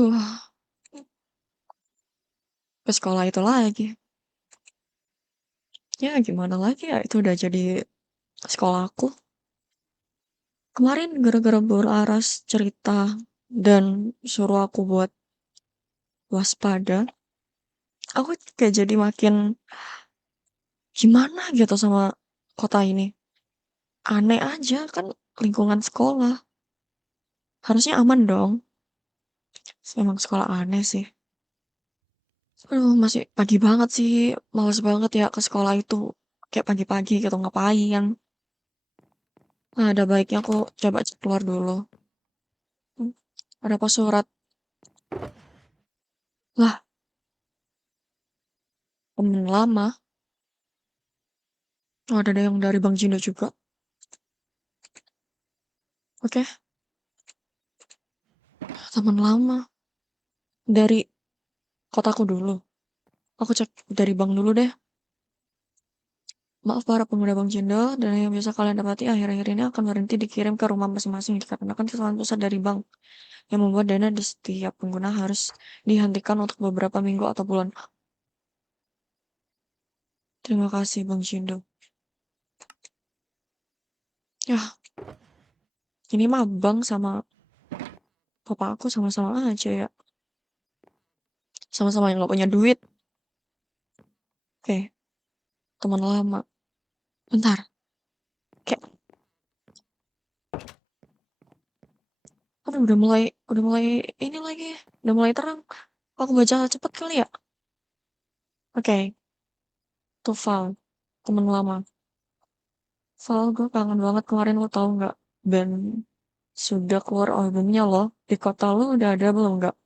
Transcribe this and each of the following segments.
Aduh, ke sekolah itu lagi. Ya gimana lagi ya, itu udah jadi sekolahku. Kemarin gara-gara Bu Laras cerita dan suruh aku buat waspada, aku kayak jadi makin gimana gitu sama kota ini. Aneh aja kan lingkungan sekolah. Harusnya aman dong. Emang sekolah aneh sih. Aduh, masih pagi banget sih. Males banget ya ke sekolah itu. Kayak pagi-pagi gitu ngapain. Nah, ada baiknya aku coba cek keluar dulu. Hmm, ada pos surat. Lah, temen lama. Oh, ada yang dari Bang Jindo juga. Oke, temen lama. Dari kotaku dulu. Aku cek dari Bang dulu deh. Maaf para pengguna Bang Jindo, dan yang biasa kalian dapati akhir-akhir ini akan berhenti dikirim ke rumah masing-masing dikarenakan kesalahan pusat dari bank yang membuat dana di setiap pengguna harus dihentikan untuk beberapa minggu atau bulan. Terima kasih Bang Jindo. Ya, ini mah Bang sama papa aku sama-sama aja ya. Sama-sama yang gak punya duit. Oke, teman lama. Bentar, kayak aduh, udah mulai ini lagi. Udah mulai terang. Aku baca cepet kali ya. Oke, tuh Val, temen lama. Val, gue kangen banget kemarin, lo tau nggak? Band sudah keluar albumnya loh. Di kota lu udah ada belum nggak?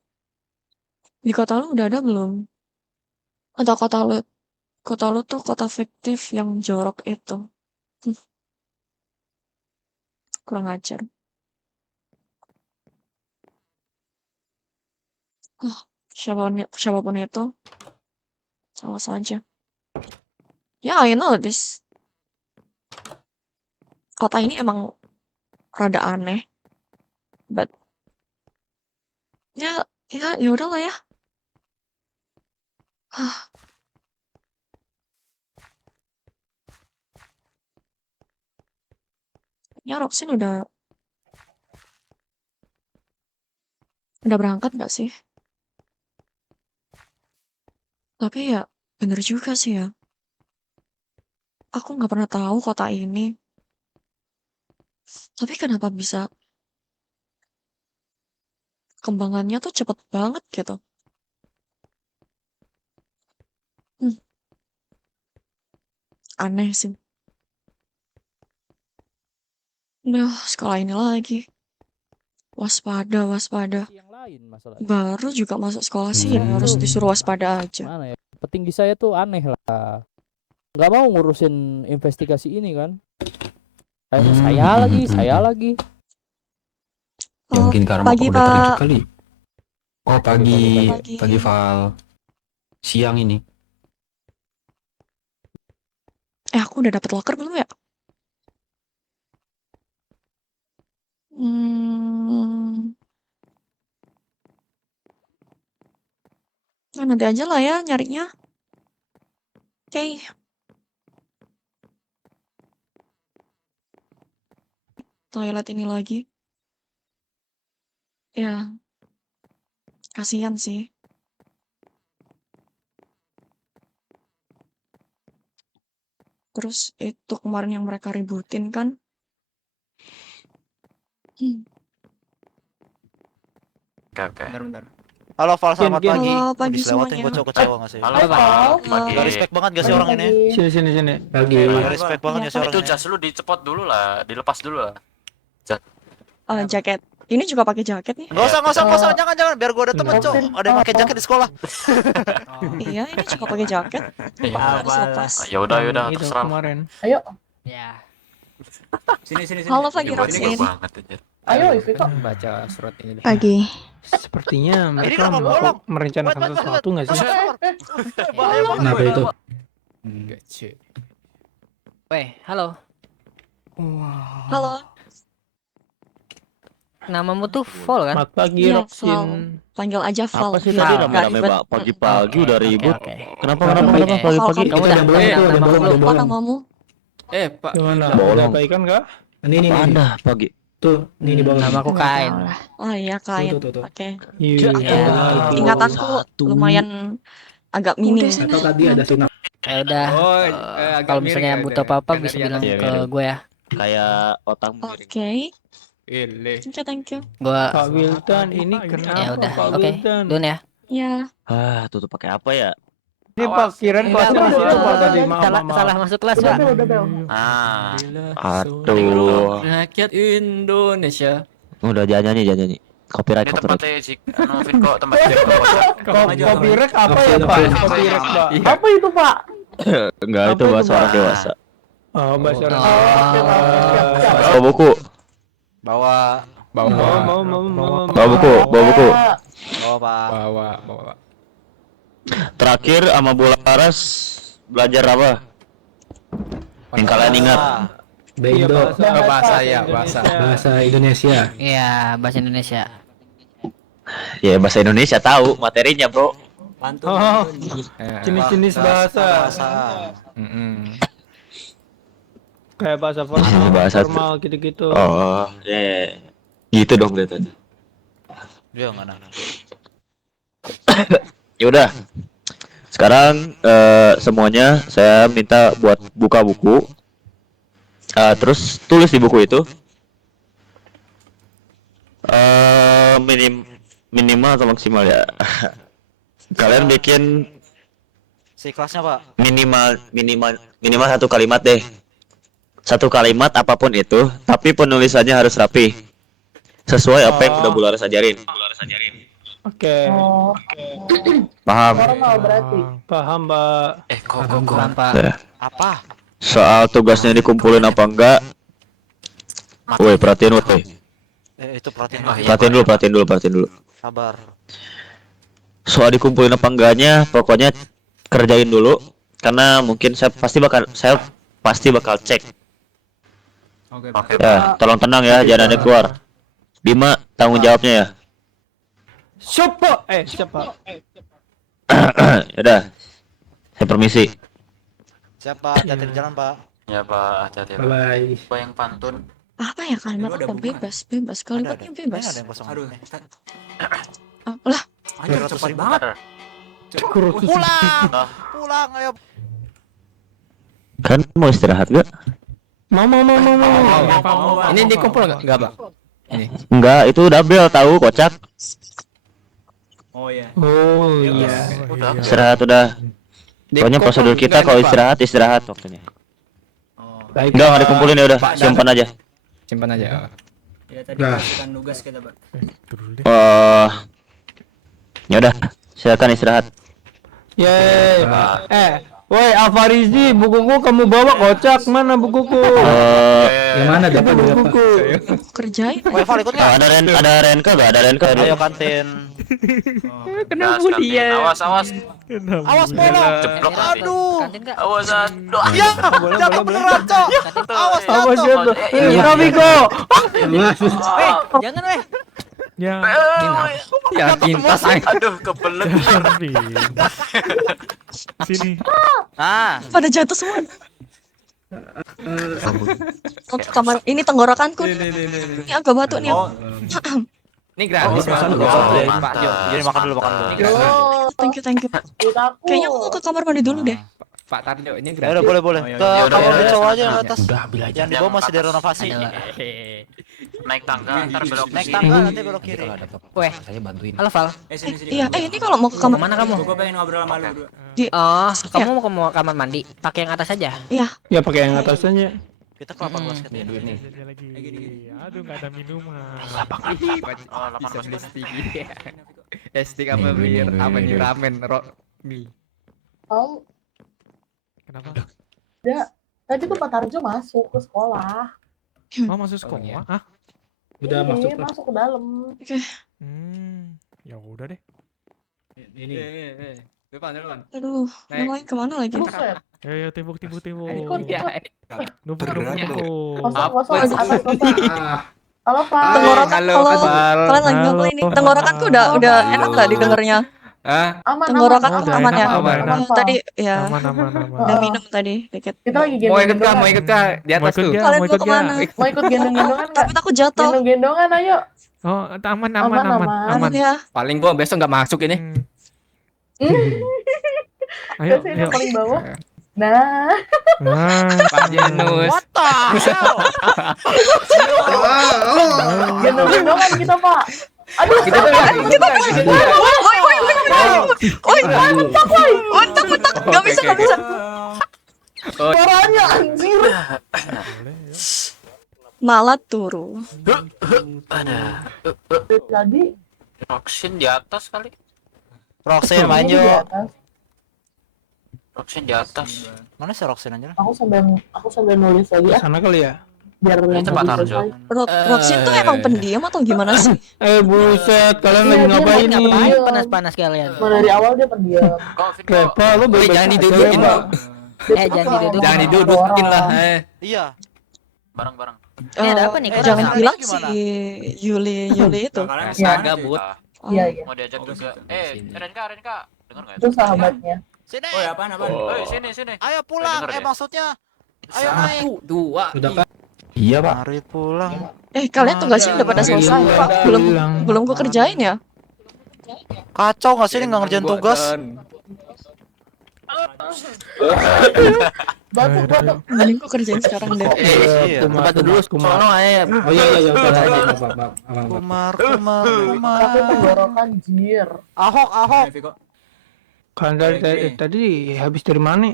Di kota lu udah ada belum? Atau kota lu tuh kota fiktif yang jorok itu? Hm, kurang ajar. Oh, siapapun itu, sama saja. Ya, I know this. Kota ini emang rada aneh, but ya udah lah ya. Hah, ya Roxin udah berangkat nggak sih? Tapi ya bener juga sih ya. Aku nggak pernah tahu kota ini. Tapi kenapa bisa kembangannya tuh cepet banget gitu? Hmm, aneh sih. Nah, sekolah ini lagi. Waspada, waspada. Yang lain masalahnya. Baru juga masuk sekolah sih Saya harus tuh disuruh waspada aja. mana ya? Petinggi saya tuh aneh lah. Nggak mau ngurusin investigasi ini kan? Saya lagi. Ya Oh, mungkin karena pagi Bapak udah terlanjur Pak. kali. Oh, Pagi. pagi Pagi. Val. Siang ini. Aku udah dapet loker belum ya? Hmm, nah nanti aja lah ya nyarinya. Oke, toilet ini lagi. Ya, kasihan sih. Terus itu kemarin yang mereka ributin kan. Hmm. Oke. Bentar. Halo Val, selamat Gen. pagi. Halo, pagi Diselewatin semuanya. gue cowok kecewa gak sih? Halo Halo, Val, Val. pagi. Gak respect banget gak sih orang ini? Sini. Pagi. Gak respect banget Iya, gak sih Pak. orang Itu ini? jas lu dicepot dulu lah, dilepas dulu lah. Jas. Kenapa? Jaket. Ini juga pakai jaket nih. Gak Ya, usah, jangan. Biar gue ada temen cowok. Ada yang pakai jaket di sekolah. Oh, Iya, ini juga pakai jaket. iya. Harus lepas. Ya udah, terserah lah. ayo. Ya. Sini. Halo, Ya pagi buat ini Roxin. banget aja. Ayo, Ivika baca surat ini deh. Pagi. Sepertinya Ini mereka kenapa bolong? merencanakan Wait. sesuatu nggak sih? Bahaya banget. Kenapa itu? Gece. Weh, halo. Halo. namamu tuh Vol kan? Mat pagi Iya, Roxin. Val. Panggil aja Val. Apa sih Val. tadi Nggak rame-rame ribet. Pak? Pagi-pagi udah Oke, ribut. oke. Kenapa Oke. pagi-pagi? Val, Kamu kamu udah boleh nama nama apa namamu? Pak. Gimana? Bolong. Udah baikan kah? Ini Anda pagi. Namaku Nggak Kain. tahu lah. Oh iya, kain. Oke. Iya. Ingatanku lumayan agak minim. Atau tadi ada sunat. Ya udah. Kalau misalnya butuh apa-apa bisa bilang Iya, ke miring. gue ya. Kayak otak miring. Oke. Thank you. Gua Pak Wildan ini ya kenapa udah. Pak Oke. Wildan? Dun ya. Ya. Tutup pakai apa ya? Ini Pak Kiran Enggak, kelasnya masih apa tadi? Maaf, salah maaf. salah masuk kelas, Pak. Ah. Aduh. Rakyat Indonesia. Udah jangan nyanyi. Copyright, Ini copyright. tempatnya Zik, Vinko tempat Vinko. Kopirek apa ya Pak? Kopirek Pak. Apa itu, Pak? Enggak, itu bahasa orang dewasa. Oh, bahasa orang. Bawa buku. Bawa Bawa buku. bawa Pak. Bawa. Terakhir sama Bularas belajar apa? Yang kalian ingat? Bendo. Bahasa Bahasa Indonesia. Iya, bahasa Indonesia. Ya bahasa Indonesia tahu materinya, Bro. Oh, jenis-jenis bahasa. Kayak bahasa formal, bahasa tuh. formal gitu-gitu. Oh, ya. Gitu dong kelihatannya. Dia enggak nah. Ya udah. Sekarang semuanya saya minta buat buka buku. Terus tulis di buku itu minimal atau maksimal ya. Kalian bikin Si kelasnya Pak. minimal satu kalimat deh. Satu kalimat apapun itu, tapi penulisannya harus rapi. Sesuai apa yang udah Bularas ajarin. Oke. Paham? Paham, Pak. Kok. Paham, Pak. Ya. Apa? Soal tugasnya dikumpulin apa enggak? Woi, perhatiin woi. Itu perhatiin Oh, Pak. iya. Perhatiin dulu. Sabar. Soal dikumpulin apa enggaknya, pokoknya kerjain dulu. Karena mungkin saya pasti bakal cek. Oke. Ya, tolong tenang ya, jangan ada yang keluar. Bima, tanggung jawabnya ya. Siapa? Yaudah, saya permisi. Siapa? Hati-hati di jalan Pak. Ya Pak, hati-hati Pak. Bye. Apa yang pantun? Apa ya kalimat apa? Bebas. Kalimatnya bebas. Ada yang kosong. Lah, Anjir cepat banget. Pulang ayo. Kan mau istirahat gak? Mau. Ini dikumpul enggak, Pak? Enggak, itu udah bel tahu kocak. Oh iya. Udah. Istirahat udah. Pokoknya prosedur kita kalau istirahat waktunya. Baik. Enggak dikumpulin ya udah, simpan aja. Simpan aja. Ya tadi kasihkan tugas kita, Pak. Ya udah, silakan istirahat. Yeay. Woi Alfarizi, bukuku kamu bawa kocak, mana bukuku? Yang mana dapat Bukuku. kerjain. Woi Val ikut enggak? Ada Renka gak? Ada Renka. Ayo kantin. Kenapa dia? Awas. Awas bolong. Jeblok nanti. Aduh. Kantin enggak? Awas. Ya, jatuh beneran, Cok. Awas Awas jatuh. ya, Robiko. Jangan, weh. Ya. Ya pintas. Aduh, kebelet. Sini. Nah, Pada jatuh semua. Untuk kamar ini tenggorokanku. Ini agak batuk nih. Ini gratis, Pak. Pak, yuk, jadi makan dulu. Thank you. Kayaknya aku mau ke kamar mandi dulu deh. Pak Tarjo, ini Ya gratis. udah boleh. Ke Ya udah, kamar ya. cowok aja yang atas. Udah ambil aja. Yang di bawah masih direnovasi. Naik tangga, ntar belok Naik kiri. tangga nanti belok kiri. Weh, Saya bantuin. halo Val. Iya, ini kalau mau ke kamar Mana kamu? Gue pengen ngobrol sama lu berdua. Oh, kamu mau ke kamar mandi? Pakai yang atas aja. Iya. Ya pakai yang atasnya. Kita ke lapangan basket ya. Duit nih. Aduh, enggak ada minuman. Oh, 8 basket. Stick apa bir? Apa nih ramen? Mie. Oh, Kenapa? tadi tuh Pak Tarjo masuk ke sekolah. Oh, masuk sekolah? Hah? Udah masuk. Iya, masuk ke dalam. Ya udah deh. Ini. Depan. Aduh, yang lain kemana lagi? Buset. Ya, tembok. Ikut. Ya. Numpuk. Kosong, atas kosong. Halo Pak. Tenggorokan halo, kalau Kebal. kalian lagi ngapain nih? Tenggorokanku udah enak nggak didengarnya? Aman, Tenggorokanku udah aman enak, ya? aman, enak. Tadi ya Aman. udah minum tadi dikit. Kita lagi Mau ikut kah? gendong-gendongan. Mau ikut kah? Di Mau atas ikut tuh. gak? Kalian Mau mau ikut gak? kemana? Mau ikut gendong-gendongan nggak? Tapi takut jatuh. Gendong-gendongan ayo. Oh, aman. Aman ya. Paling gua besok nggak masuk ini. Ayo, Biasanya ayo. yang paling bawah. Nah, Nah, Pak Janus. gendong-gendongan kita Pak. Aduh, Kita tuh ya. Woi, bentak. Gak bisa. suaranya anjir. Malah turu. Jadi, Roxin di atas kali. Roxin main ini di yuk. atas. Roxin di atas. Mana sih Roxin aja? Aku sambil nulis lagi ya, sana kali ya. biar Itu Pak Tarjo. Roxin tuh emang pendiam atau gimana sih? Buset, kalian lagi ngapain nih? Ngapain Panas kalian. Dari awal dia pendiam. Kok video Kepa, lu baik Jangan didudukin, Pak. Jangan didudukin. Jangan didudukin lah. Iya. bareng-bareng. Ini ada apa nih? Kok Jangan rame? bilang Gimana? si Yuli itu. Astaga, but. Oh, Iya. Mau diajak juga. Renka, dengar enggak? Itu sahabatnya. Sini. apaan? Sini. Ayo pulang. Denger ya? Maksudnya. Ayo naik. 1, 2. Udah kan? Iya pak. Mari pulang. kalian tugasnya udah pada selesai, Pak. Belum ku kerjain ya? Kacau nggak sih ini nggak ngerjain tugas? Batuk. Mending ku kerjain sekarang deh. Iya. Tempat dulu sono aja. Oh iya, udah aja. Kumar. Tapi tenggorokan jir. Ahok. Kalian tadi habis dari mana?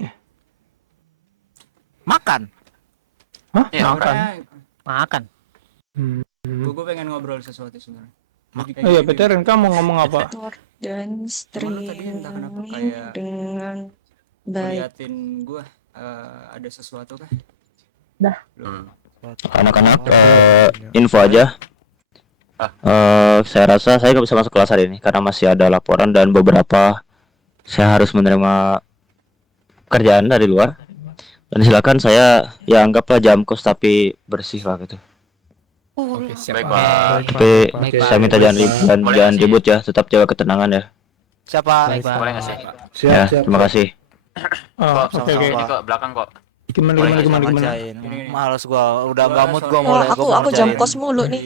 Makan. Hah? Iya, Makan. Gue pengen ngobrol sesuatu sebenarnya. Oh iya, Peter, kamu mau ngomong apa? Aktor dan streaming kayak dengan baik. Liatin gue ada sesuatu kah? Anak-anak info aja. Saya rasa saya nggak bisa masuk kelas hari ini karena masih ada laporan dan beberapa saya harus menerima kerjaan dari luar. Dan silakan saya ya anggaplah jam kos tapi bersih lah gitu. Oke, siap. Baik, Pak. Tapi Baik, saya minta jangan Boleh jangan nggak sih? ribut ya, tetap jaga ketenangan ya. Siapa? Baik, Pak. Boleh nggak sih? Ya, terima kasih. Kok, oke. ini kok belakang kok. Gimana? Ngerjain. Males gua, udah nggak mood gua Oh, mulai aku jam kos mulu nih.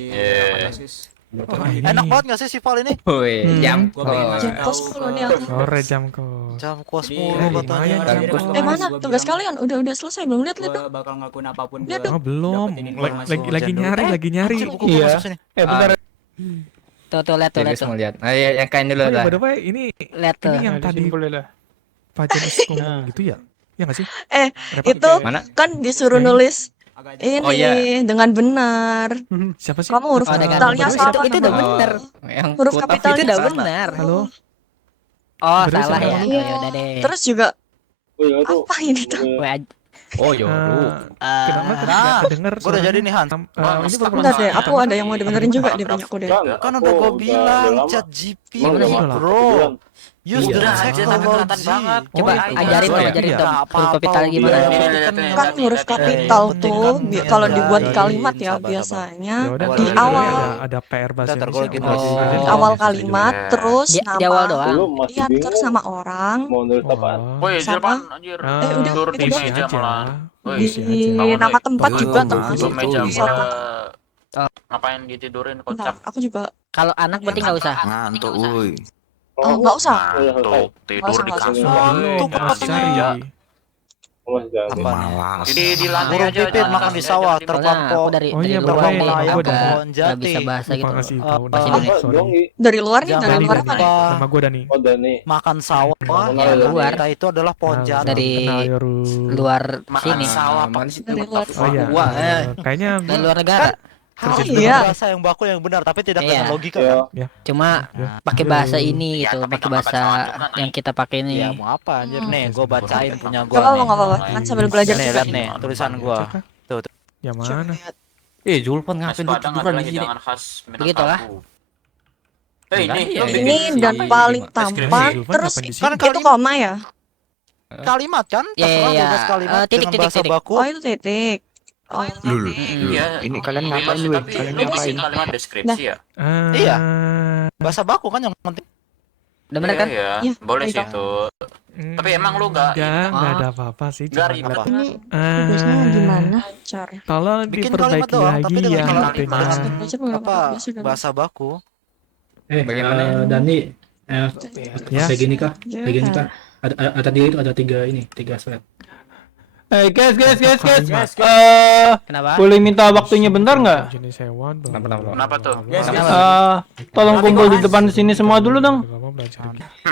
Enak banget nggak sih si Val ini? Woi, jam. Jam kos mulu nih aku. Sore jam kos. Jam kos mulu katanya. Jam kos. Mana tugas kalian? Udah selesai belum? Lihat dong. Bakal ngelakuin apapun. Lihat dong. Belum. Lagi nyari. Buku Iya. masuk sini. Bentar. Tuh lihat tuh. Mau lihat. Ayo yang kain dulu lah. Ini Lihat tuh. yang tadi Pak Janis ngomong gitu ya? Ya nggak sih? Itu Mana? kan disuruh nulis ini Oh, iya. dengan benar. Siapa sih? Kamu huruf Oh, dengan kapitalnya benar. salah. Itu udah namanya. bener. Yang Huruf kutap kapital Itu itu udah sama. benar. Halo. Oh, Bener salah sama ya. lu. Oh, ya udah deh. Terus juga apa ini tuh? Oh, yo. Kenapa Nah, kedenger gua udah jadi nih Han. ini Bentar deh, aku ada yang mau dibenerin juga di punyaku deh. Kan udah gua bilang chat GP Gimana sih? bro. Use the Udah aja, tapi kelihatan technology. banget. Coba Oh, ajarin iya. dong, ajarin Iya. dong. Huruf kapital gimana? Kan huruf kapital tuh kalau dibuat kalimat ya biasanya di awal ada PR bahasa Ntar gua lagi Indonesia. nulis. di Oh, awal iya. kalimat terus Di awal nama doang. iya terus sama orang Woi, Sama- Jerman anjir. udah, Tidur itu di doang. meja malah. Woi, di bangun, nama woi. tempat juga Tuh, termasuk Itu meja di satu. gua ngapain ditidurin Bentar, kocak. aku juga Kalau anak berarti nggak usah. Ngantuk, woi. nggak usah. Ngantuk, tidur di Nggak usah. kasur. Tuh, Harus kepatin cari. meja. Apa? Malas. Di lantai Burung aja. pipit jangan makan di jangan sawah, tidur. terbang Soalnya kok. aku dari Oh iya, luar Bapak, nih, aku aku udah nggak bisa bahasa gitu. Lupa ngasih tahu bahasa nama. Indonesia. Sorry. Dari luar nih, Jangan dari luar Dani, apa nih? lupa Nama gue Dani. makan sawah. Ya, luar. Kita itu adalah pohon Nah, jati. Dari kenal, Yoru. luar Makan sini. sawah, Mana sih? Dari luar. Oh iya. Wah, Kayaknya Dari luar negara. Harus Iya. dengan bahasa yang baku yang benar, tapi tidak dengan Iya. logika kan? Cuma Ya. pakai bahasa ini Ya, gitu, tapi pakai nggak bahasa baca juga, yang kita pakai ini. Ya mau apa anjir nih, gue bacain punya gue. Gak apa-apa, gak apa-apa. Kan sambil belajar Nih juga. lihat nih tulisan gue. yang mana? Julpan Nasi ngapain padang tiduran adalah di sini? hidangan khas Begitulah. Minangkabau. Ini Iya, lo iya. bikin Ini si- dan paling es krim tampan, Julpan terus ngapain di sini? Kan itu koma ya? Kalimat kan? Ya, Terserah ya, bebas kalimat titik, dengan bahasa titik. baku. Oh itu titik. Oh, Lulu. Iya. Ini kalian Bebas ngapain sih, lu? tapi Kalian lu isi ngapain? kalimat deskripsi ya. Iya. Bahasa baku kan yang penting. Udah bener kan? Iya, Iya, boleh sih baik. itu. Tapi emang lu nggak Enggak ada apa-apa sih. nggak cuma ribet. Ini tugasnya gimana, Car? Tolong Bikin kalimat diperbaiki doang, lagi tapi dengan ya kalimat. itunya. Baca pengguna Apa biasa kan? bahasa baku? Bagaimana? Ya. Kayak gini kah? Ada tiga slide. Guys. Kenapa? Boleh minta waktunya bentar nggak? Jenis hewan. Kenapa tuh? Tolong kumpul di depan sini semua dulu dong.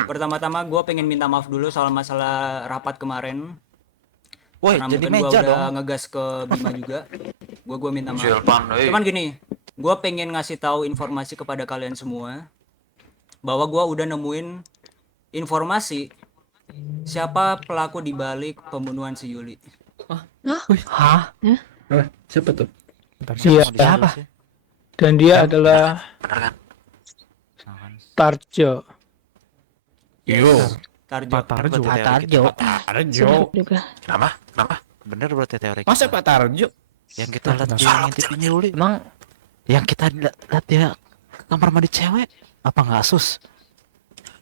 Pertama-tama gue pengen minta maaf dulu soal masalah rapat kemarin. Woi, Karena jadi mungkin gua meja udah dong. ngegas ke Bima juga. Gue minta maaf. Silpan, Cuman gini, gue pengen ngasih tahu informasi kepada kalian semua bahwa gue udah nemuin informasi siapa pelaku di balik pembunuhan si Yuli. Hah? Siapa tuh? Dia Mau disuruh sih. dan dia adalah bener kan? Tarjo. Tarjo. Pak Tarjo. Berarti teori Tarjo. kita. Juga. Kenapa? Bener berarti teori Masa kita. Pak Tarjo? Yang kita lihat dia ngintipin Yuli. Emang Yang kita lihat dia ke kamar mandi cewek. Apa nggak sus?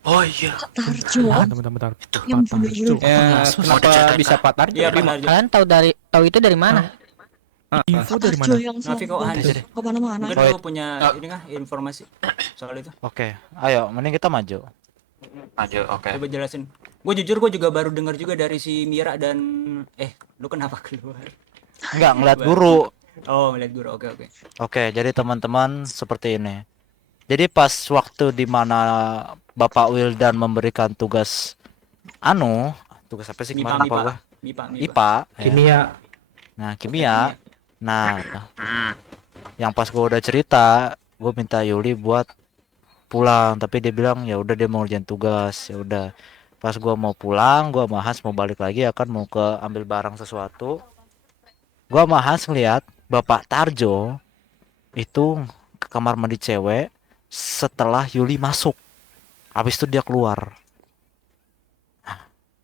Oh iya. Tarjo. Bentar. Yang Pak bunuh Tarjo. Yuli. Kenapa bisa Pak Tarjo? Iya, Pak Tarjo. kalian tahu itu dari mana? Info dari Tarjo mana? yang Nafi kok selalu aneh. kemana-mana. Mungkin Wait. lu punya ini kah informasi soal itu? Oke, ayo, mending kita maju. Aja, oke. Coba jelasin. Gue jujur gue juga baru dengar juga dari si Mira dan lu kenapa keluar? Enggak, ngeliat guru. Oh, ngeliat guru. Oke. Oke, jadi teman-teman seperti ini. Jadi pas waktu dimana Bapak Wildan memberikan tugas tugas apa sih kemarin apa gua? IPA, ya. Kimia. Nah, kimia. Nah, yang pas gua udah cerita, gua minta Yuli buat pulang, tapi dia bilang ya udah dia mau ngerjain tugas. Ya udah. Pas gua mau pulang, gua sama Hans mau balik lagi akan mau ke ambil barang sesuatu. Gua sama Hans ngeliat Bapak Tarjo itu ke kamar mandi cewek setelah Yuli masuk. Habis itu dia keluar.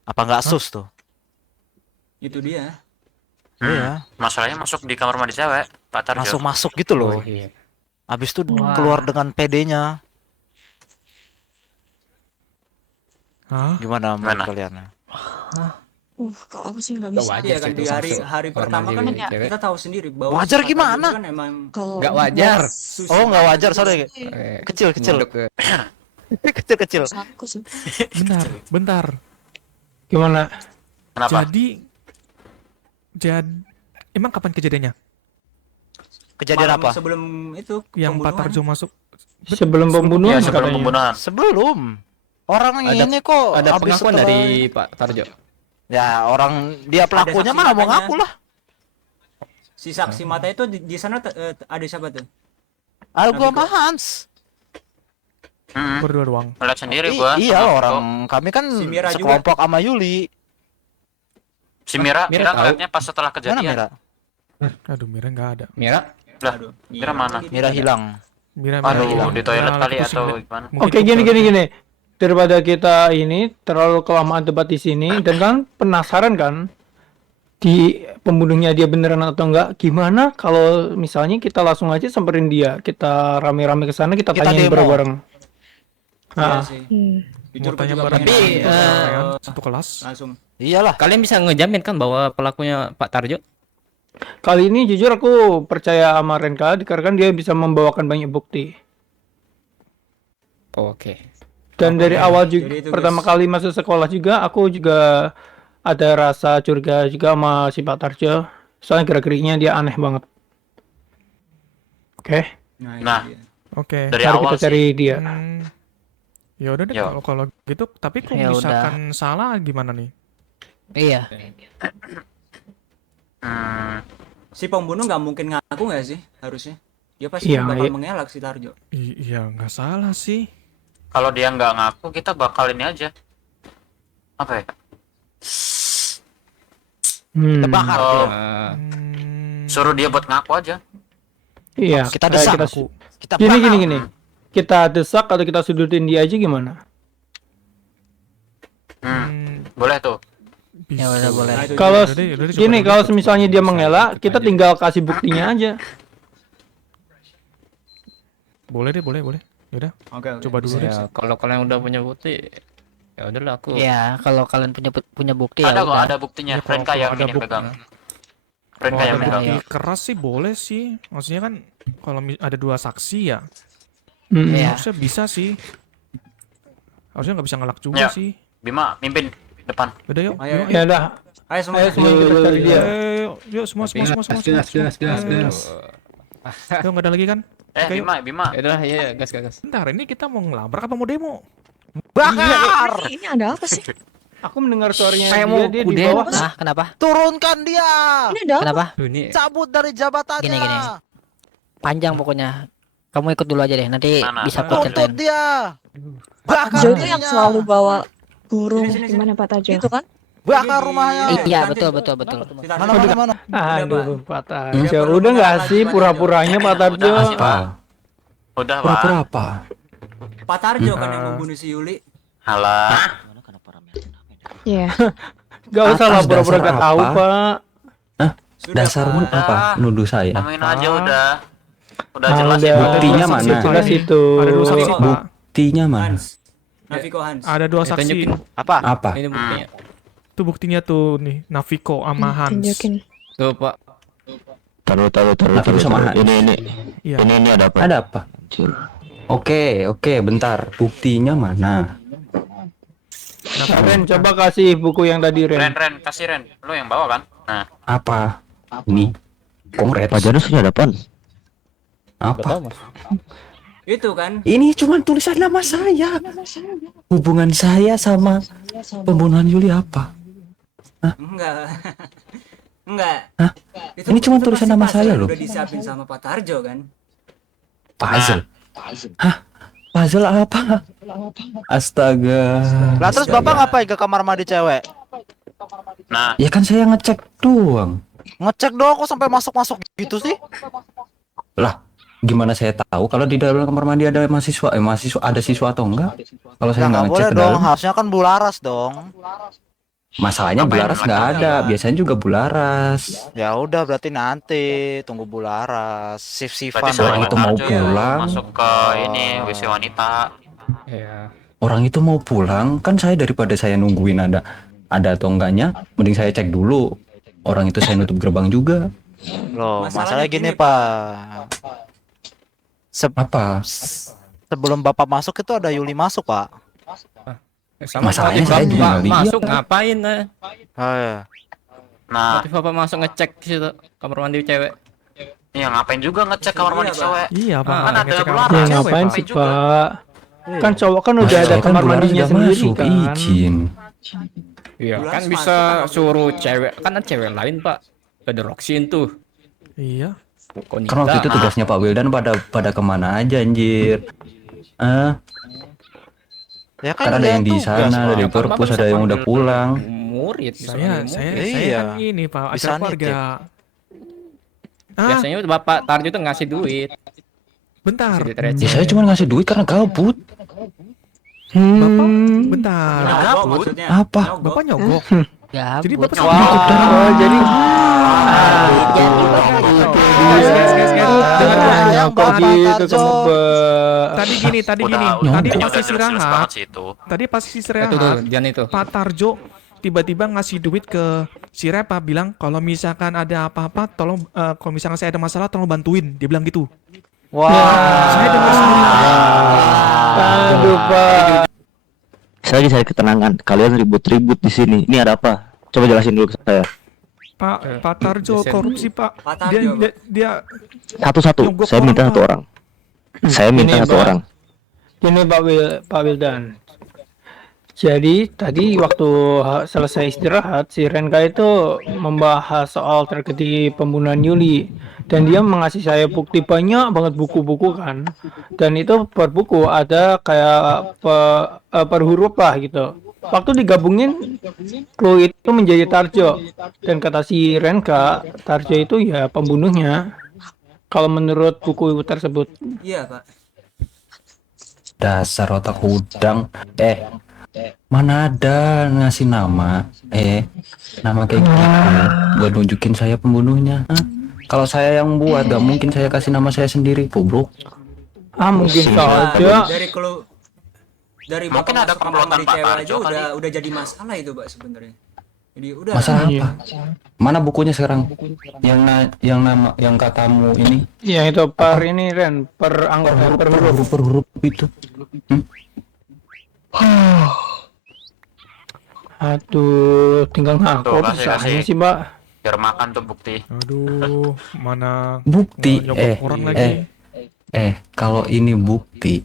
Apa nggak sus tuh? Itu dia. Iya. Masalahnya masuk di kamar mandi cewek, Pak Tarjo. Masuk gitu loh. Habis itu keluar dengan PD-nya. Hah? Gimana menurut Gimana? kalian? Kalau aku sih nggak bisa. Iya kan di hari pertama kan kita tahu sendiri bahwa Wajar si Pak Tarjo gimana? itu kan emang Kalau nggak wajar. Oh, nggak wajar, sorry. Kecil. Kecil. Aku sih. Bentar. Gimana? Kenapa? Jadi emang kapan kejadiannya? Kejadian malam apa? sebelum itu Yang Pak pembunuhan. Tarjo masuk. Sebelum Ya, pembunuhan sebelum katanya. pembunuhan. Sebelum. Orang ini kok Ada habis pengakuan setelah- dari Pak Tarjo. Ya, orang dia pelakunya saksi mah mau matanya. ngaku lah. Si saksi mata itu di sana ada siapa tuh? Gua sama Hans. Berdua doang. Ngeliat sendiri gua. Iya, sama orang Vito. kami kan Si Mira juga. sekelompok sama Yuli. Si Mira Mira tahu. ngeliatnya pas setelah Mana kejadian. Mira? Aduh, Mira nggak ada. Mira? Lah, Aduh, Mira mana? Mira hilang. Mira Aduh, hilang. di toilet Nah, kali pusing atau deh. gimana? Mungkin Oke, gini. Daripada kita ini terlalu kelamaan debat di sini dan kan penasaran kan di pembunuhnya dia beneran atau enggak? Gimana kalau misalnya kita langsung aja samperin dia, kita rame-rame ke sana, kita Kita tanyain demo. bareng-bareng. Iya Ah, sih. Mau Jujur gua tanya juga bareng. pengen Tapi, langsung Satu kelas. langsung. Iyalah. Kalian bisa ngejamin kan bahwa pelakunya Pak Tarjo? kali ini jujur aku percaya sama Renka karena dia bisa membawakan banyak bukti. Oke. Dan dari awal juga Jadi itu, pertama guys. kali masuk sekolah juga aku juga ada rasa curiga juga sama si Pak Tarjo. Soalnya gerak-geriknya dia aneh banget. Oke, Nah, itu dia. Oke. dari mari awal kita sih. cari dia. Ya udah deh Yo. kalau gitu. Tapi kok Ya misalkan salah gimana nih? Iya. Hmm, Si pembunuh nggak mungkin ngaku nggak sih harusnya? Dia pasti Iya, bakal iya. mengelak si Tarjo. Iya, nggak salah sih. kalau dia nggak ngaku, kita bakal ini aja. Apa ya? Kita bakar Oh, dia. suruh dia buat ngaku aja. Iya, Kita kayak desak. Kita gini bakar. gini. Kita desak atau kita sudutin dia aja gimana? Boleh tuh. Ya udah boleh. Nah, itu Kalau Udah deh, coba gini, dulu kalau tuh. misalnya dia Bisa mengelak, ikut kita aja. tinggal kasih buktinya aja. Boleh deh, boleh. Yaudah, Oke, oke. coba dulu deh. Ya kalau kalian udah punya bukti, ya udahlah aku. Ya, kalau kalian punya bukti ya Ada kok, udah. ada buktinya. Ya, kalau- Renka yang kalau ada ini bukti- pegang. Kalau Renka yang ada pegang. bukti keras sih boleh sih. Maksudnya kan kalau ada 2 saksi ya, Hmm. Iya. harusnya bisa sih. Harusnya nggak bisa ngelak juga Ya. sih. Bima, mimpin depan. Udah yuk, Ayo, yuk. Ya udah, Ayo semua. ayo semua kita cari dia. Yuk, semua. Yuk, nggak ada lagi kan? Oke, yuk. Bima. Ya udahlah, ya gas. Bentar, ini kita mau ngelabrak apa mau demo? Iya, ini ada apa sih? Aku mendengar suaranya Saya mau dia di kudet. bawah. Nah, kenapa? Turunkan dia. Ini ada apa? Kenapa? Ini Cabut dari jabatannya. Gini. Panjang pokoknya. Kamu ikut dulu aja deh, nanti Mana? bisa Mana? aku Tuntut ceritain. dia. Bakar Jo itu yang dirinya. selalu bawa burung Sini, sini, Gimana Pak Tajo? itu kan? Bakar rumahnya. Iya, Nanti. betul. Mana? Aduh, Pak Tarjo. Udah nggak sih pura-puranya Pak Tarjo? Udah nggak sih, Pak? Udah, Pak. apa? Pak Tarjo kan yang membunuh si Yuli. Halah. Iya. Gak usah lah Atas pura-pura dasar gak tahu apa? Pak. Sudah, Dasarmu Pak. apa? Nuduh saya. Ngomongin aja udah. Udah Ah, jelas udah. itu. Buktinya Ada dua saksi mana? Pak, Jelas ini. itu. Ada 2 saksi, Buk- Pak. Buktinya mana? Hans. Naviko Hans. Ada 2 Ya, saksi. tunjukin. Apa? Apa? Ini buktinya. Itu buktinya tuh nih, Naviko sama Hans. Tunjukin. Tuh, Pak. Taruh. Naviko sama Hans. Ini Iya. ini ada apa? Ada apa? Oke, bentar. Buktinya mana? Ren, coba kasih buku yang tadi Ren. Ren, kasih Ren. Lu yang bawa kan? Nah, Apa? Ini. Kongres. Pak Janus ini ada apa? Nggak tahu, Apa? Mas. Itu kan. Ini cuma tulisan nama saya. Hubungan saya sama pembunuhan Yuli apa? Enggak. Enggak. Hah? Itu, Ini cuma itu tulisan pasti nama puzzle saya yang loh. Udah disiapin sama Pak Tarjo kan. Puzzle. Hah? Puzzle apa? Astaga. Lah terus Bapak ngapain ke kamar mandi cewek? nah, Ya kan saya ngecek doang. Ngecek dong kok sampai masuk gitu sih? Lah, gimana saya tahu kalau di dalam kamar mandi ada mahasiswa? Mahasiswa ada siswa atau enggak? Kalau saya Ya nggak nggak ngecek boleh ke dong, dalam, harusnya kan bularas dong. masalahnya Ngapain bularas nggak laki-laki, ada. Pak? Biasanya juga bularas. Ya udah berarti nanti tunggu bularas, shift-shiftan berarti Orang sama itu dong. mau Tarjo ya, pulang. masuk ke ini WC wanita. Ya. Orang itu mau pulang, kan saya daripada saya nungguin ada atau enggaknya, mending saya cek dulu. Orang itu saya nutup gerbang juga. Loh, Masalahnya masalahnya gini, gini, Pak. Apa? Sebelum Bapak masuk itu ada Yuli masuk, Pak. Sama Masalahnya motif saya Bapak juga nggak lihat. masuk ngapain? Oh, ya. Nah, Motif Bapak masuk ngecek ke situ kamar mandi cewek. iya ngapain juga ngecek kamar mandi Iya, Pak. cewek? Iya, Pak. Kan ada Ngecek kamar bularas. mandi Ya cewek, ngapain Pak. sih juga. Pak? Kan cowok kan udah ada Saya kan kamar bularas mandinya nggak sendiri masuk, kan. izin. Iya, Bularas kan masuk bisa kan suruh cewek, kan ada cewek lain, Pak. Ada Roxin tuh. Iya. Konita. Kan waktu itu tugasnya Pak Wildan pada kemana aja anjir. Ya Kan ada yang di tugas, sana, Pak. ada di Bapak perpus, bisa ada yang udah panggil pulang. Murid, bisa Saya panggil saya murid. saya Iya. kan ini Pak, Bisa ya. acara keluarga. Ah, Biasanya Bapak Tarjo tuh ngasih duit. bentar. Duit Ya receh. saya cuma ngasih duit karena gabut. Bapak, Hmm. bentar. Nyogok maksudnya. Apa? Nyogok. Bapak nyogok. Ya, Jadi Bapak Wah. nyogok. Oh, jadi jadi Bapak Guys, dengar dulu. Sayang kok Bapak gitu Tarjo. kamu, Pak. Tadi gini. Udah, Tadi buktinya pas udah jelas istirahat. banget sih itu. Tadi pas Itu tuh, istirahat, jangan itu. Pak Tarjo tiba-tiba ngasih duit ke si Repa, bilang kalau misalkan ada apa-apa tolong kalau misalkan saya ada masalah tolong bantuin. Dia bilang gitu. Wah. Saya dengar sendiri. Aduh, Pak. Saya lagi cari ketenangan. Kalian ribut-ribut di sini. Ini ada apa? Coba jelasin dulu ke saya. Pak Tarjo desain. korupsi, Pak. Pak Dia, Tarjo, dia, dia Satu-satu. Nyogok Saya orang, minta Pak. satu orang. Saya minta Ini, satu Pak. orang. Ini Pak Wildan. Jadi tadi waktu selesai istirahat si Renka itu membahas soal terjadi pembunuhan Yuli dan dia mengasih saya bukti banyak banget buku-buku kan, dan itu per buku ada kayak per huruf lah gitu. Waktu digabungin clue itu menjadi Tarjo dan kata si Renka Tarjo itu ya pembunuhnya kalau menurut buku tersebut. Iya, Pak. Dasar otak udang. mana ada ngasih nama nama kayak gitu buat nunjukin saya pembunuhnya. Hah? Kalau saya yang buat, gak mungkin saya kasih nama saya sendiri, goblok. Mungkin Nah, saja. dari Mungkin bapak ada masuk kamar komplotan mandi Pak cewek aja Tarjo kali. udah jadi masalah itu Pak sebenarnya. Jadi udah Masalah apa? Mana bukunya sekarang? Yang katamu ini? Ya itu per ini Ren, per anggota per huruf. Per huruf itu. Aduh, tinggal Tuh, ngaku kasih. bisanya sih, Mbak. Biar makan tuh bukti. Aduh, mana Bukti. nyogok orang lagi. Kalau ini bukti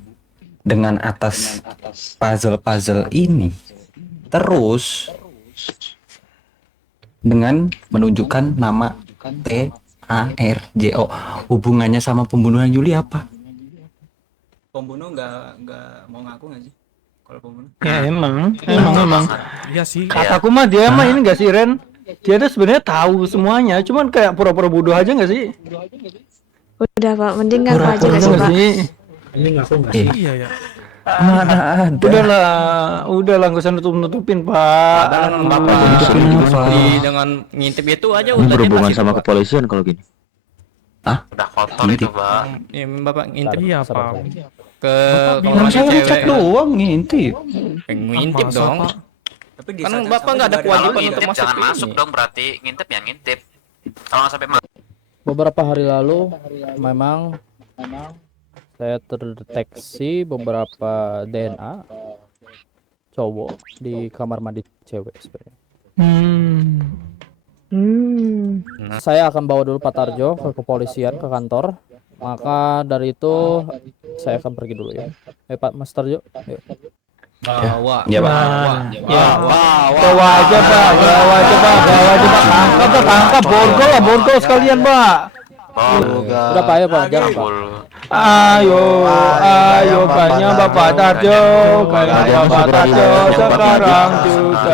dengan atas puzzle ini, terus dengan menunjukkan nama TARJO, hubungannya sama pembunuhan Yuli apa? pembunuh nggak mau ngaku nggak sih? Kalau pembunuh. Ya emang. Iya sih. Kataku mah dia mah ini enggak sih Ren? Dia tuh sebenarnya tahu semuanya, cuman kayak pura-pura bodoh aja enggak sih? Udah Pak, mending ngaku aja gak sih Nggak Pak? sih? Ini ngaku nggak? Iya ya. Mana ada? Udahlah nggak usah nutupin Pak. Bapak Nutupin apa? dengan ngintip itu aja Ini udah berhubungan jelas sama itu, Pak. kepolisian kalau gini. Udah kotor itu, Pak. Ya, Bapak ngintip Iya Pak. ke Bapak kamar bilang mandi Saya cewek. ngecek doang, ngintip. Ngintip Masa, dong. Pak? Tapi di Kan saat yang Bapak sama nggak ada juga kewajiban Kalau untuk ngintip masuk jangan ke masuk ini. dong, berarti ngintip ya ngintip. Kalau nggak sampai Beberapa hari lalu memang saya terdeteksi beberapa DNA cowok di kamar mandi cewek sebenarnya. Saya akan bawa dulu Pak Tarjo ke kepolisian, ke kantor. Maka dari itu saya akan pergi dulu ya. Pak Mas Tarjo. Yuk. Bawa. Ya, Pak. Bawa aja Pak. Tangkap borgol sekalian Pak. Udah Pak, ayo Pak, jangan Pak. Ayo banyak Bapak Tarjo, kayak Bapak Tarjo sekarang juga.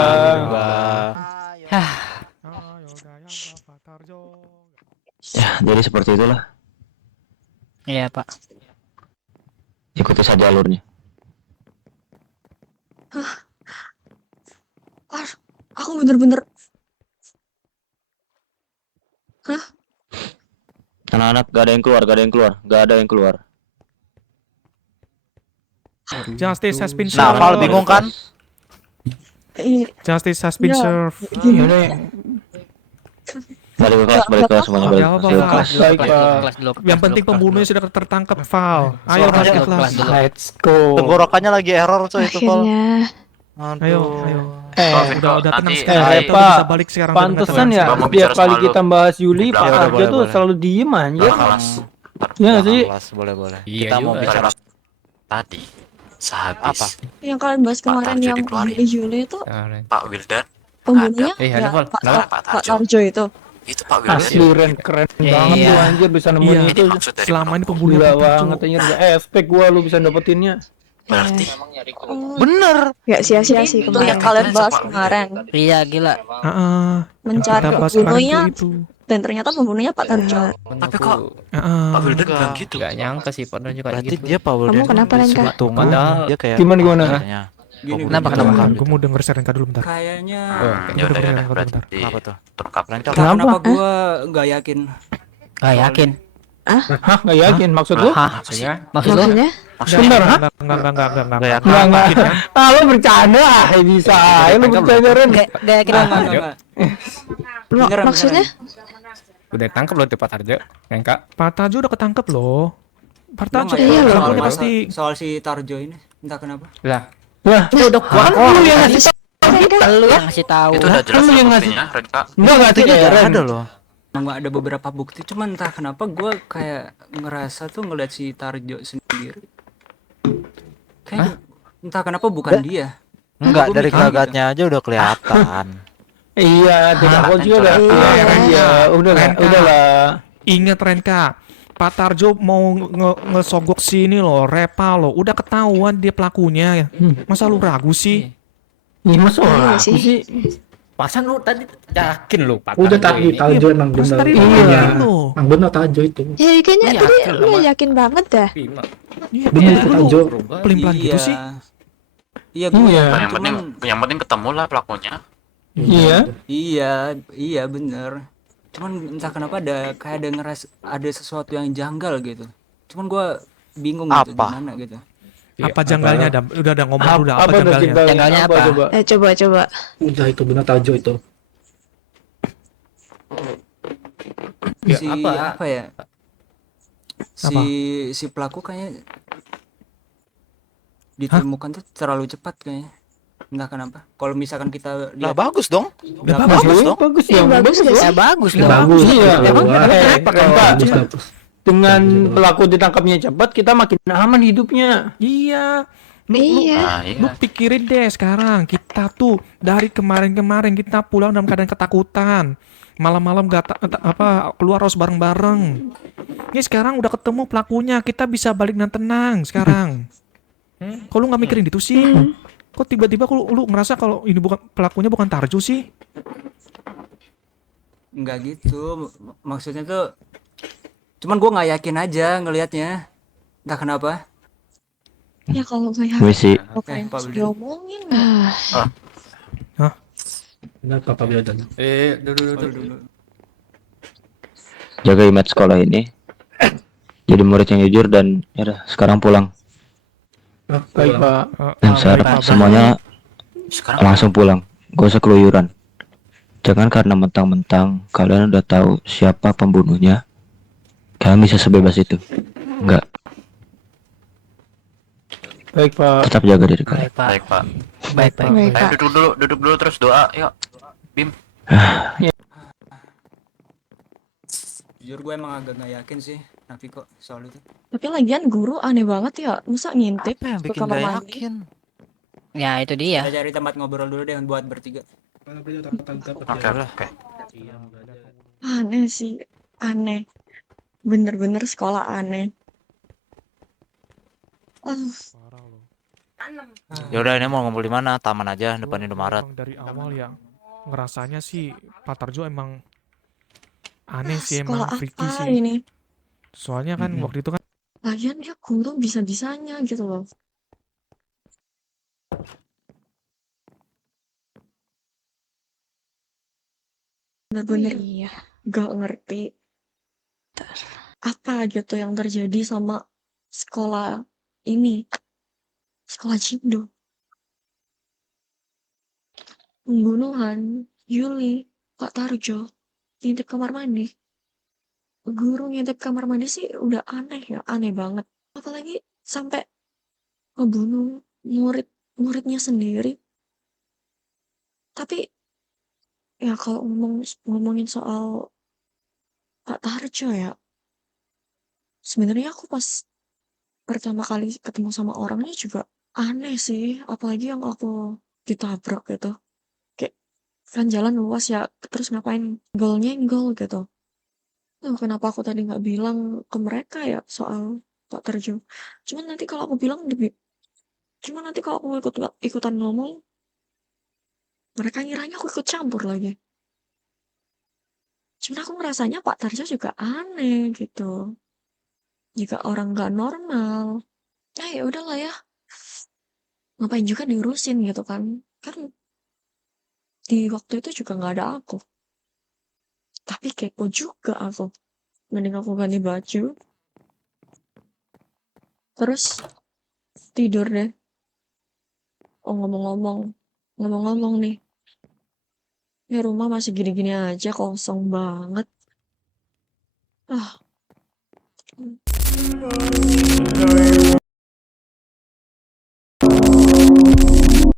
Ya, jadi seperti itulah. Iya Pak. Ikuti saja alurnya. Aku bener-bener Anak-anak gak ada yang keluar. Justice has been Nah, served. Val bingung kan? Justice has been Ya. served. Balik ke kelas semuanya balik. Ada apa, Ayo, Pak? kelas. Baik Pak. Kelas dulu. Yang penting pembunuhnya sudah tertangkap, Val. Ayo Suaranya balik ke kelas kelas. dulu. Let's go. Tenggorokannya lagi error coy itu Val. akhirnya Ayo. nanti- Udah tenang sekarang. Eh, Kita Pak, bisa balik sekarang. dengan Pantesan tenang. ya Gak mau setiap bicara kali sama kita bahas Yuli, Pak Boleh, Tarjo boleh, tuh boleh. selalu diem aja. kelas Iya nggak sih? Kelas boleh. Iya Kita mau juga. bicara tadi sehabis apa? yang kalian bahas kemarin Tarjo yang dikeluarin. di Juli itu Pak Wildan pembunuhnya Ada ya Val. Pak Pak Pak Tarjo. Tarjo itu. itu Pak Wildan. Asli Ren, keren banget Iya. lu anjir bisa nemuin Iya. itu. Ini maksud dari Selama ini penunggu. pembunuh Gila Pak Tarjo. banget anjir, gak expect gua lu bisa dapetinnya. Berarti Bener. Gak sia-sia sih Itu kemarin yang kalian katanya bahas Pak kemarin Iya gila. Heeh. mencari Kita bahas kemarin pembunuhnya itu. dan ternyata pembunuhnya Pak Tarjo. Tapi kok Heeh. Pak Wildan bilang gitu? Gak nyangka sih Pak Tarjo kayak Berarti gitu. dia Power Kamu kenapa, Renka? Padahal dia kayak Gimana? katanya. Gini, Kenapa, gini. kenapa? Gue mau denger Serenka dulu bentar. Kayaknya Ya udah Bentar, berarti bentar. Kenapa tuh? terungkap. Renka kenapa gua nggak yakin? Gak yakin. Hah, nggak yakin maksud lu? Hah? Maksudnya? Maksud lu? Maksudnya? Bentar, hah? Enggak. Nggak yakin. Enggak. Yakin, kan? Lu bercanda, bisa. Lu bercanda Ren. Gak yakin. Enggak. Beneran, Maksudnya? Udah ditangkap loh tuh Pak Tarjo. Renka. Pak Tarjo udah ketangkep loh. Pak Tarjo Iya loh. pelakunya pasti. soal si Tarjo ini, entah kenapa. Lah, Wah, Udah kuat lu yang ngasih Lu yang ngasih tahu. Itu udah jelas Lu yang loh ngasih- buktinya, Renka. enggak Itu kayak Ren. ada loh. Emang ada beberapa bukti, cuman entah kenapa gua kayak ngerasa tuh ngeliat si Tarjo sendiri. Kayak entah kenapa bukan dia. Enggak, Gua dari mikir gitu. gelagatnya aja udah kelihatan. Iya, tidak kau juga udah. Iya, udahlah. Ingat Renka. Pak Tarjo mau ngesogok sini loh, Repa loh. Udah ketahuan dia pelakunya. Masa lu ragu sih? Iya, masa Iya orang sih. sih? pasan lu tadi yakin lu Pak Udah Tarjo tadi ini. Tarjo emang Pas bener. tadi lu Iya. yakin lo. Emang bener Tarjo itu. Ya kayaknya Iya, tadi yakin lu sama- yakin banget dah. Bima. Iya, Bener iya, itu lu Tarjo. pelin-pelan gitu sih. Iya gue. Iya. Yang penting ketemu lah pelakunya. Iya. Iya bener. Cuman entah kenapa ada sesuatu yang janggal gitu. Cuman gue bingung gitu gimana gitu. Apa janggalnya? Udah ada ngomong udah apa tuh janggalnya? Janggalnya apa? Coba. Udah itu benar Tajo itu. Ya, apa ya? Si pelaku kayaknya ditemukan tuh terlalu cepat kayaknya. Entah kenapa. Kalau misalkan kita Lah lihat bagus dong. Bagus dong. Bagus Ya, dong. Bagus. Iya. Bagus. Kenapa? Dengan pelaku ditangkapnya cepat, kita makin aman hidupnya. Iya. Nah, iya. Lu pikirin deh sekarang, kita tuh dari kemarin-kemarin kita pulang dalam keadaan ketakutan. Malam-malam keluar harus bareng-bareng. Ini sekarang udah ketemu pelakunya, kita bisa balik dan tenang sekarang. Kok lu nggak mikirin itu sih? Kok tiba-tiba lu ngerasa kalau ini bukan pelakunya bukan Tarjo sih? enggak gitu. Maksudnya tuh cuman gue nggak yakin aja ngelihatnya. Entah kenapa. Ya kalau kayak Misi. kayak Pak Wildan. diomongin. Kenapa Pak Wildan? Dulu. Jaga image sekolah ini. Jadi murid yang jujur dan ya udah, sekarang pulang. Baik, Pak. Dan semuanya langsung pulang. Gak usah keluyuran. Jangan karena mentang-mentang kalian udah tahu siapa pembunuhnya, kalian bisa sebebas itu. Enggak. Baik, Pak. Tetap jaga diri kalian. Baik, Pak. Baik. Ayo duduk dulu terus doa. Yuk. Bim. Jujur gue emang agak nggak yakin sih Nafi kok soal itu. Tapi lagian guru aneh banget ya. Masa ngintip Apa yang ke bikin kamar gak mandi? yakin? Ya itu dia. Kita cari tempat ngobrol dulu deh buat bertiga. Oke. Aneh sih. Aneh. Bener-bener sekolah aneh. Ya udah ini mau ngumpul di mana? Taman aja depan Indomaret. Emang dari awal ya ngerasanya sih Pak Tarjo emang aneh sih, emang Sekolah freaky apa sih. ini? Soalnya kan waktu itu kan Lagian dia guru bisa-bisanya gitu loh. Bener-bener gak ngerti apa gitu yang terjadi sama sekolah ini. Sekolah Cindo. Pembunuhan Yuli, Pak Tarjo, ngintip kamar mandi. Guru ngintip kamar mandi sih udah aneh ya, aneh banget. Apalagi sampai ngebunuh muridnya sendiri. Tapi ya kalau ngomongin soal Pak Tarjo ya, sebenarnya aku pas pertama kali ketemu sama orangnya juga aneh sih, apalagi yang aku ditabrak gitu. Kayak kan jalan luas ya, terus ngapain nyenggol gitu. Kenapa aku tadi nggak bilang ke mereka ya soal Pak Tarjo. Cuman nanti kalau aku ikutan ngomong, mereka ngiranya aku ikut campur lagi. Cuman aku ngerasanya Pak Tarjo juga aneh gitu. Jika orang nggak normal, ya udahlah ya. Ngapain juga diurusin gitu kan? Kan di waktu itu juga nggak ada aku. Tapi kepo juga aku. Mending aku ganti baju. Terus tidur deh. Oh ngomong-ngomong nih. Ya rumah masih gini-gini aja, kosong banget. Ah.